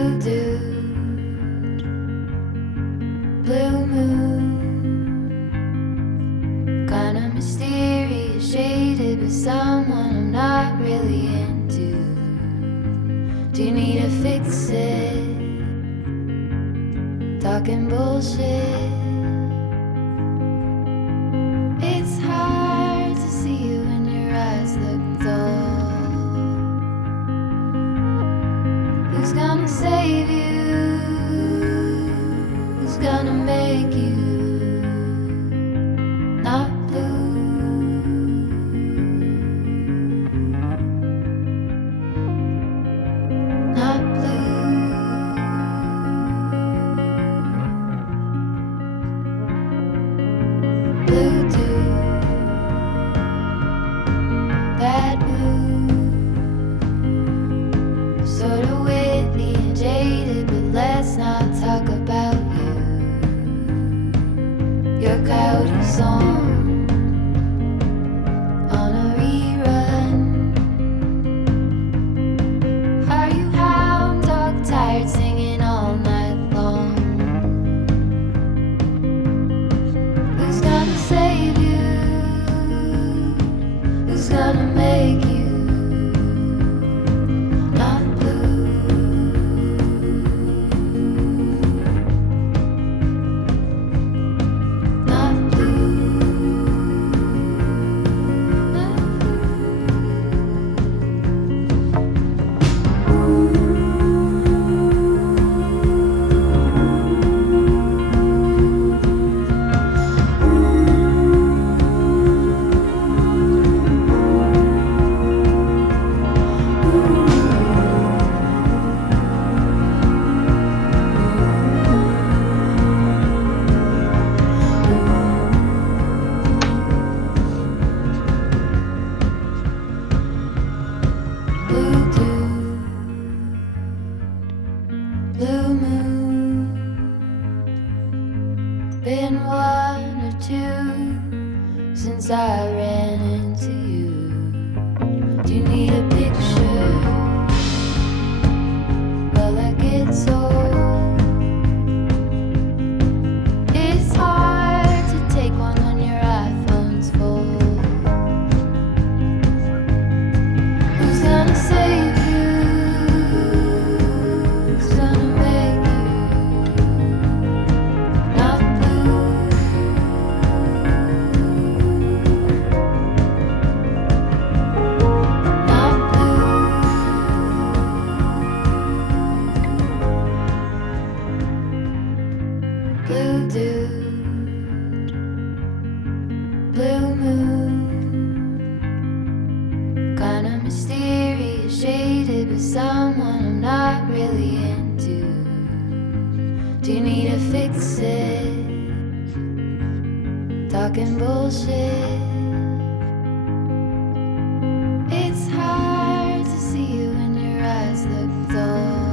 Blue dude, blue moon, kinda mysterious, shaded with someone I'm not really into. Do you need to fix it? Talking bullshit. It's hard to see you when your eyes look dull. Who's gonna save you? Who's gonna make you not blue? Not blue. Blue dude, bad mood, sorta witty and jaded, but let's not talk about you. Your coyote song on a rerun. Are you hound dog tired singing all night long? Who's gonna save you? Who's gonna make you not blue? Not blue. Not blue dude, blue moon, been one or two since I ran into you. Do you need a picture? Well, that gets old. It's hard to take one when your iPhone's full. Who's gonna save you? Who's gonna make you not blue? Not blue. Blue dude, blue moon, kinda mysterious, shaded with someone I'm not really into. Do you need to fix it? Talking bullshit. It's hard to see you when your eyes look dull.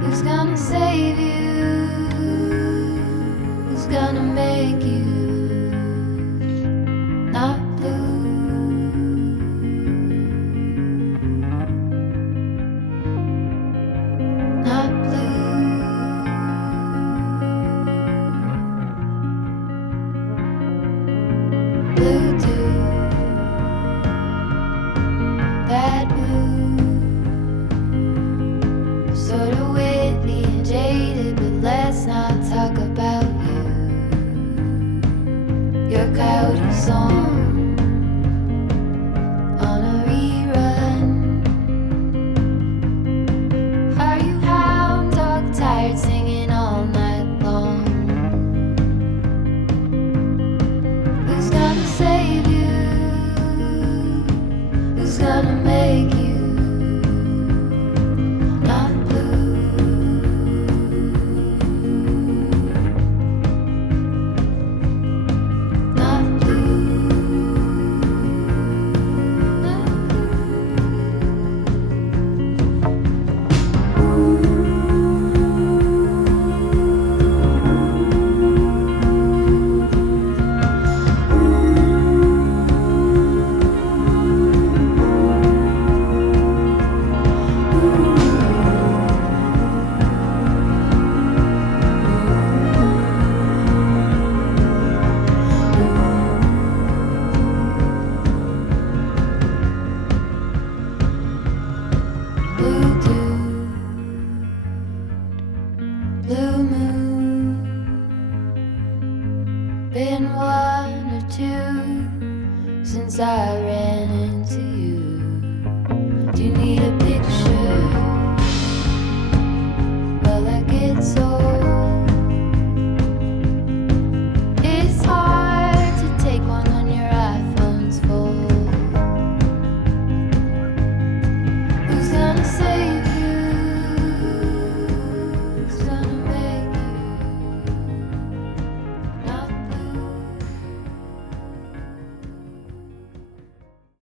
Who's gonna save you? Who's gonna make you